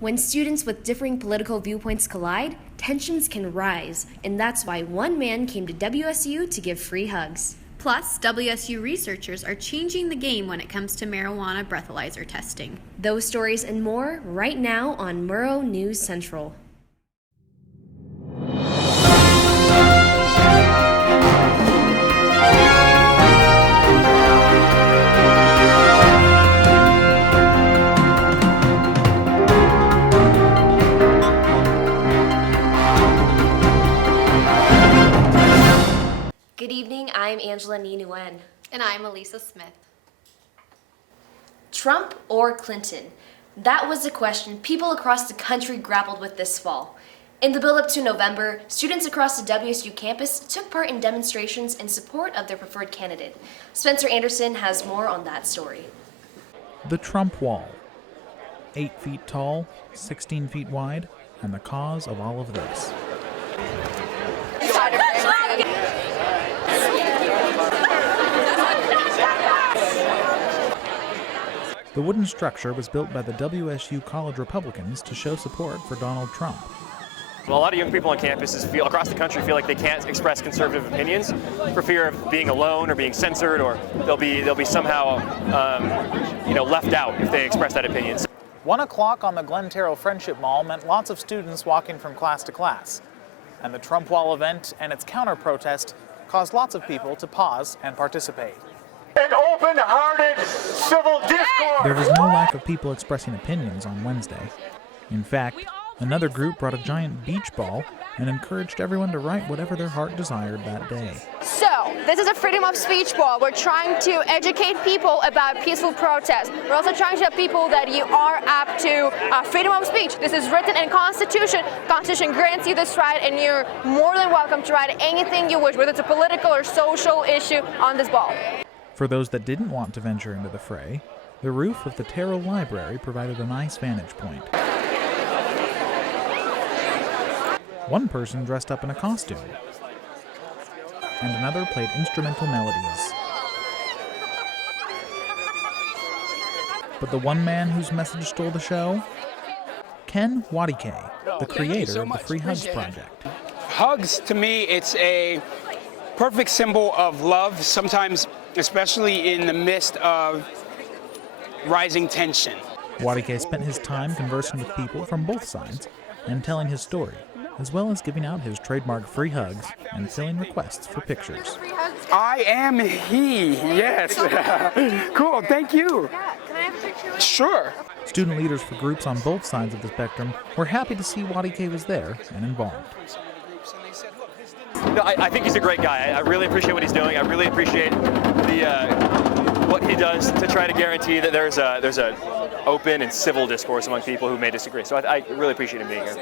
When students with differing political viewpoints collide, tensions can rise, and that's why one man came to WSU to give free hugs. Plus, WSU researchers are changing the game when it comes to marijuana breathalyzer testing. Those stories and more right now on Murrow News Central. Good evening, I'm Angela Nguyen. And I'm Elisa Smith. Trump or Clinton? That was the question people across the country grappled with this fall. In the build-up to November, students across the WSU campus took part in demonstrations in support of their preferred candidate. Spencer Anderson has more on that story. The Trump Wall. 8 feet tall, 16 feet wide, and the cause of all of this. The wooden structure was built by the WSU College Republicans to show support for Donald Trump. Well, a lot of young people on campuses across the country feel like they can't express conservative opinions for fear of being alone or being censored, or they'll be somehow left out if they express that opinion. 1 o'clock on the Glen Terrell Friendship Mall meant lots of students walking from class to class. And the Trump Wall event and its counter-protest caused lots of people to pause and participate. An open-hearted civil discourse. There was no lack of people expressing opinions on Wednesday. In fact, another group brought a giant beach ball and encouraged everyone to write whatever their heart desired that day. So, this is a freedom of speech ball. We're trying to educate people about peaceful protest. We're also trying to tell people that you are apt to freedom of speech. This is written in Constitution. Constitution grants you this right, and you're more than welcome to write anything you wish, whether it's a political or social issue, on this ball. For those that didn't want to venture into the fray, the roof of the Terrell Library provided a nice vantage point. One person dressed up in a costume, and another played instrumental melodies. But the one man whose message stole the show? Ken Wadike, the creator of the Free Hugs Project. Hugs, to me, it's a perfect symbol of love, sometimes especially in the midst of rising tension. Wadike spent his time conversing with people from both sides and telling his story, as well as giving out his trademark free hugs and filling requests for pictures. I am he, yes. Cool, thank you. Yeah, can I have a picture? Sure. Student leaders for groups on both sides of the spectrum were happy to see Wadike was there and involved. No, I think he's a great guy. I really appreciate what he's doing. I really appreciate what he does to try to guarantee that there's a open and civil discourse among people who may disagree. So I really appreciate him being here.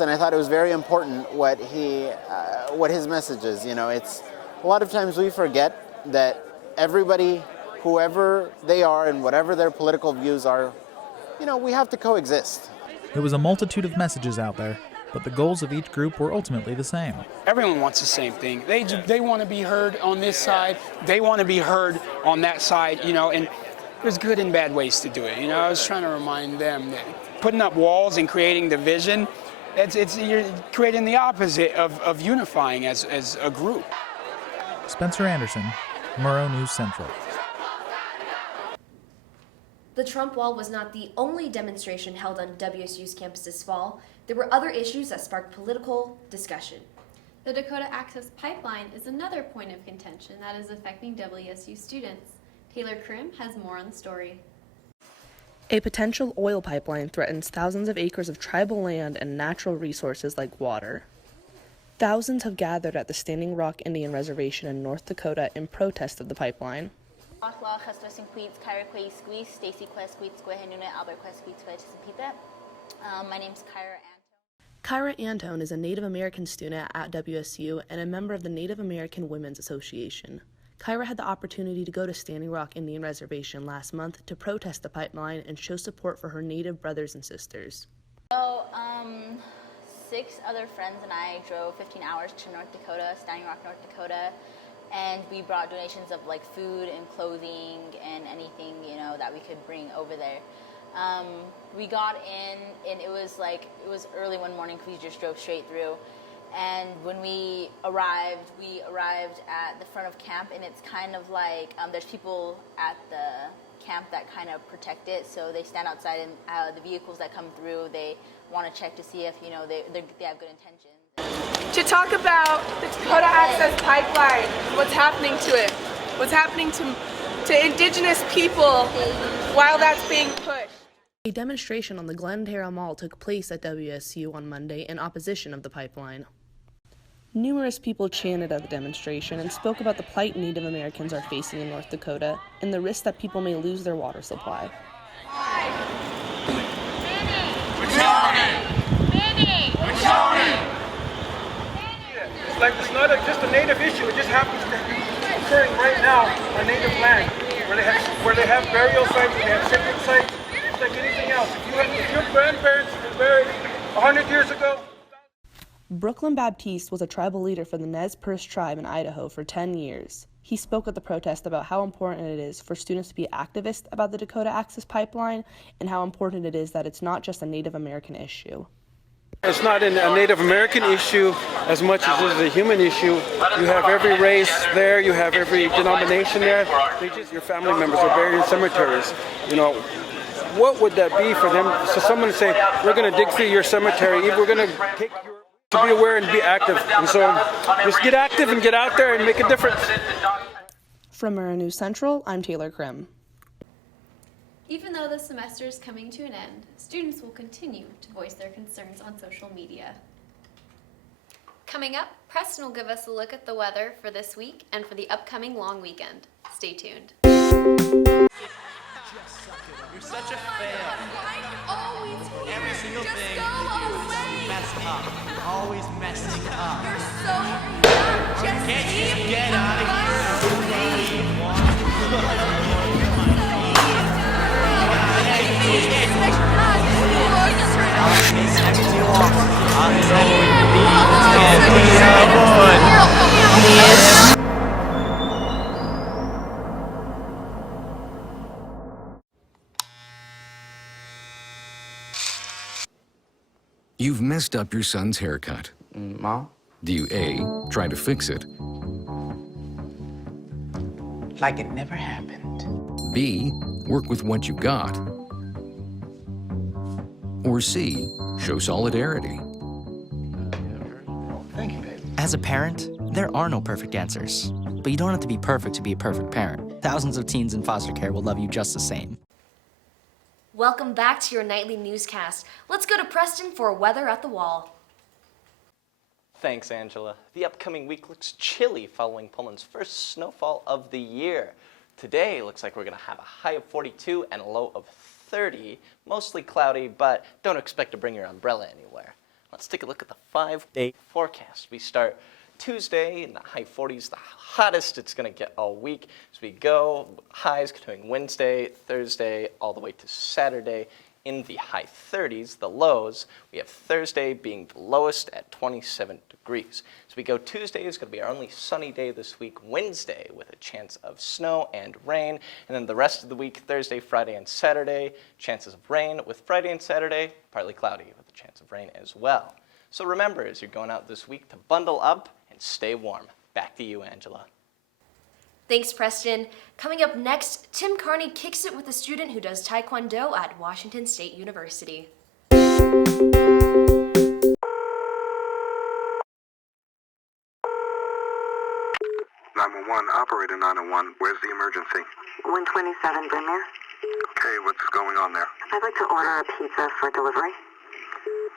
And I thought it was very important what his message is. You know, it's a lot of times we forget that everybody, whoever they are and whatever their political views are, you know, we have to coexist. There was a multitude of messages out there, but the goals of each group were ultimately the same. Everyone wants the same thing. They want to be heard on this side. They want to be heard on that side, you know, and there's good and bad ways to do it. You know, I was trying to remind them that putting up walls and creating division, you're creating the opposite of unifying as a group. Spencer Anderson, Murrow News Central. The Trump Wall was not the only demonstration held on WSU's campus this fall. There were other issues that sparked political discussion. The Dakota Access Pipeline is another point of contention that is affecting WSU students. Taylor Krim has more on the story. A potential oil pipeline threatens thousands of acres of tribal land and natural resources like water. Thousands have gathered at the Standing Rock Indian Reservation in North Dakota in protest of the pipeline. My name's Kyra Antone. Kyra Antone is a Native American student at WSU and a member of the Native American Women's Association. Kyra had the opportunity to go to Standing Rock Indian Reservation last month to protest the pipeline and show support for her Native brothers and sisters. So, 6 other friends and I drove 15 hours to North Dakota, Standing Rock, North Dakota, and we brought donations of like food and clothing and anything, you know, that we could bring over there. We got in, and it was early one morning because we just drove straight through. And when we arrived at the front of camp, and it's kind of like there's people at the camp that kind of protect it, so they stand outside, and the vehicles that come through, they want to check to see if they have good intentions. To talk about the Dakota Access Pipeline, what's happening to it, what's happening to Indigenous people while that's being pushed. A demonstration on the Glen Terrell Mall took place at WSU on Monday in opposition of the pipeline. Numerous people chanted at the demonstration and spoke about the plight Native Americans are facing in North Dakota and the risk that people may lose their water supply. Like, it's not just a Native issue, it just happens to be occurring right now on Native land, where they have burial sites, they have sacred sites. It's like anything else. If your grandparents were buried 100 years ago. Brooklyn Baptiste was a tribal leader for the Nez Perce tribe in Idaho for 10 years. He spoke at the protest about how important it is for students to be activists about the Dakota Access Pipeline and how important it is that it's not just a Native American issue. It's not a Native American issue as much as it is a human issue. You have every race there, you have every denomination there. Your family members are buried in cemeteries. You know, what would that be for them? So someone to say, we're going to dig through your cemetery, we're going to take your... To be aware and be active. And so just get active and get out there and make a difference. From Mirror News Central, I'm Taylor Krim. Even though the semester is coming to an end, students will continue to voice their concerns on social media. Coming up, Preston will give us a look at the weather for this week and for the upcoming long weekend. Stay tuned. You're such a fail. Every single thing is messed up. You're always messing up. You're so young. Can't you just get out of here? You've messed up your son's haircut. Mom? Do you A, try to fix it? Like it never happened. B, work with what you got? Or C, show solidarity? Thank you, baby. As a parent, there are no perfect answers. But you don't have to be perfect to be a perfect parent. Thousands of teens in foster care will love you just the same. Welcome back to your nightly newscast. Let's go to Preston for weather at the wall. Thanks, Angela. The upcoming week looks chilly following Poland's first snowfall of the year. Today looks like we're going to have a high of 42 and a low of 30. Mostly cloudy, but don't expect to bring your umbrella anywhere. Let's take a look at the 5-day forecast. We start Tuesday in the high 40s, the hottest it's going to get all week. As we go, highs continuing Wednesday, Thursday, all the way to Saturday in the high 30s. The lows, we have Thursday being the lowest at 27 degrees. As we go, Tuesday is going to be our only sunny day this week. Wednesday with a chance of snow and rain. And then the rest of the week, Thursday, Friday, and Saturday, chances of rain. With Friday and Saturday, partly cloudy with a chance of rain as well. So remember, as you're going out this week, to bundle up and stay warm. Back to you, Angela. Thanks, Preston. Coming up next, Tim Carney kicks it with a student who does Taekwondo at Washington State University. 911, operator 901. Where's the emergency? 127 Brynmere. Okay, what's going on there? I'd like to order a pizza for delivery.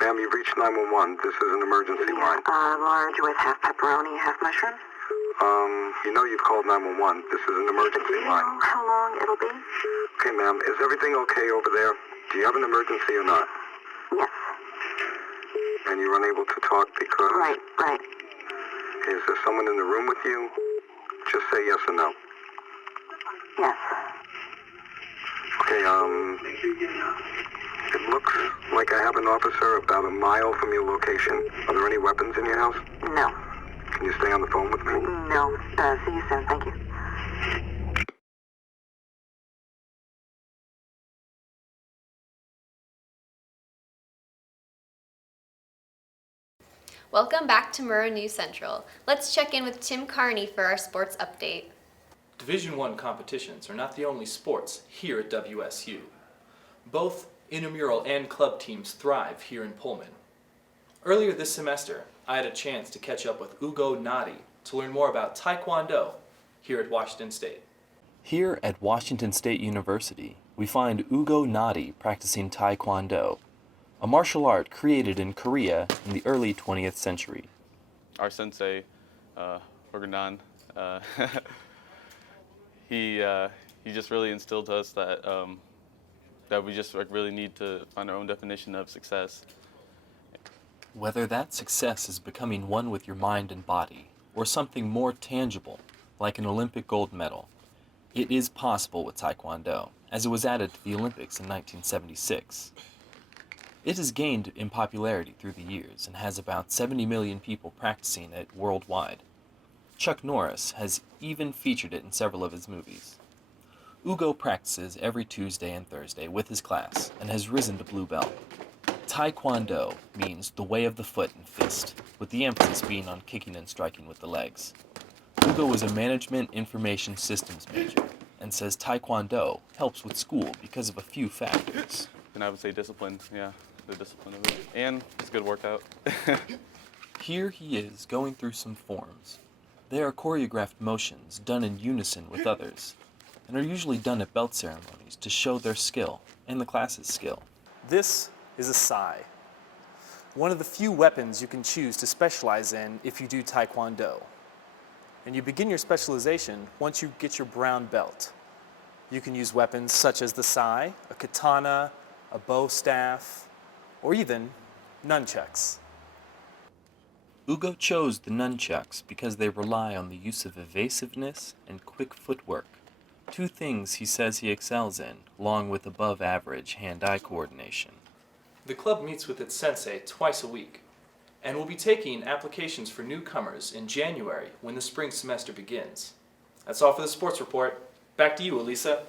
Ma'am, you've reached 911. This is an emergency line. Large with half pepperoni, half mushrooms. You know you've called 911. This is an emergency Do you line. know how long it'll be? Okay, ma'am, is everything okay over there? Do you have an emergency or not? Yes. And you're unable to talk because... Right. Is there someone in the room with you? Just say yes or no. Yes. Okay, it looks like I have an officer about a mile from your location. Are there any weapons in your house? No. Can you stay on the phone with me? No. See you soon. Thank you. Welcome back to Murrow News Central. Let's check in with Tim Carney for our sports update. Division I competitions are not the only sports here at WSU. Both intramural and club teams thrive here in Pullman. Earlier this semester, I had a chance to catch up with Ugo Nadi to learn more about Taekwondo here at Washington State. Here at Washington State University, we find Ugo Nadi practicing Taekwondo, a martial art created in Korea in the early 20th century. Our sensei, Organon, he just really instilled to us that that we just really need to find our own definition of success. Whether that success is becoming one with your mind and body, or something more tangible, like an Olympic gold medal, it is possible with Taekwondo, as it was added to the Olympics in 1976. It has gained in popularity through the years and has about 70 million people practicing it worldwide. Chuck Norris has even featured it in several of his movies. Ugo practices every Tuesday and Thursday with his class and has risen to blue belt. Taekwondo means the way of the foot and fist, with the emphasis being on kicking and striking with the legs. Ugo is a management information systems major and says Taekwondo helps with school because of a few factors. And I would say discipline, yeah, the discipline of it. And it's a good workout. Here he is going through some forms. They are choreographed motions done in unison with others, and are usually done at belt ceremonies to show their skill and the class's skill. This is a sai, one of the few weapons you can choose to specialize in if you do Taekwondo. And you begin your specialization once you get your brown belt. You can use weapons such as the sai, a katana, a bow staff, or even nunchucks. Ugo chose the nunchucks because they rely on the use of evasiveness and quick footwork, two things he says he excels in, along with above-average hand-eye coordination. The club meets with its sensei twice a week, and will be taking applications for newcomers in January when the spring semester begins. That's all for the sports report. Back to you, Elisa.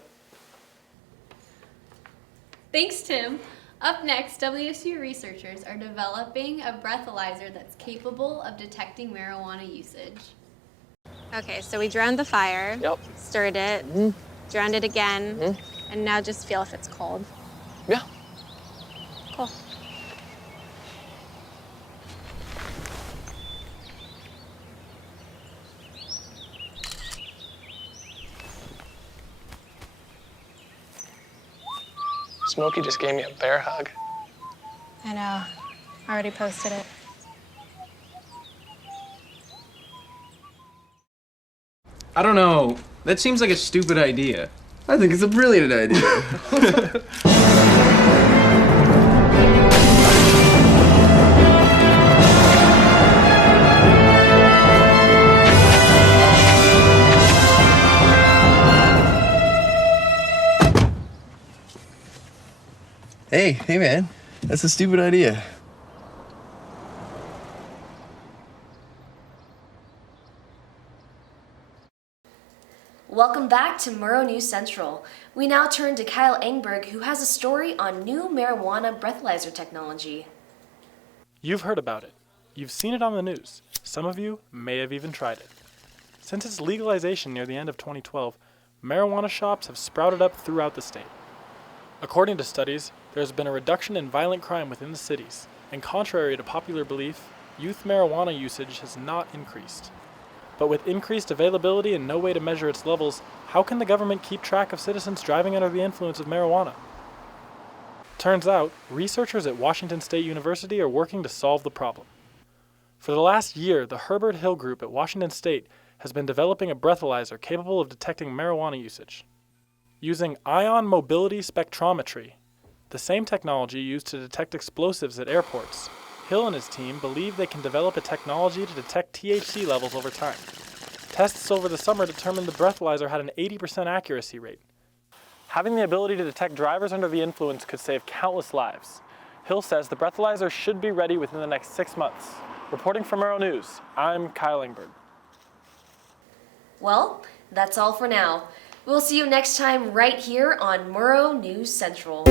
Thanks, Tim. Up next, WSU researchers are developing a breathalyzer that's capable of detecting marijuana usage. Okay, so we drowned the fire, stirred it, drowned it again, and now just feel if it's cold. Yeah. Cool. Smokey just gave me a bear hug. I know. I already posted it. I don't know. That seems like a stupid idea. I think it's a brilliant idea. Hey man, that's a stupid idea. Welcome back to Murrow News Central. We now turn to Kyle Engberg, who has a story on new marijuana breathalyzer technology. You've heard about it. You've seen it on the news. Some of you may have even tried it. Since its legalization near the end of 2012, marijuana shops have sprouted up throughout the state. According to studies, there has been a reduction in violent crime within the cities, and contrary to popular belief, youth marijuana usage has not increased. But with increased availability and no way to measure its levels, how can the government keep track of citizens driving under the influence of marijuana? Turns out, researchers at Washington State University are working to solve the problem. For the last year, the Herbert Hill Group at Washington State has been developing a breathalyzer capable of detecting marijuana usage. Using ion mobility spectrometry, the same technology used to detect explosives at airports, Hill and his team believe they can develop a technology to detect THC levels over time. Tests over the summer determined the breathalyzer had an 80% accuracy rate. Having the ability to detect drivers under the influence could save countless lives. Hill says the breathalyzer should be ready within the next 6 months. Reporting from Murrow News, I'm Kyle Engberg. Well, that's all for now. We'll see you next time right here on Murrow News Central.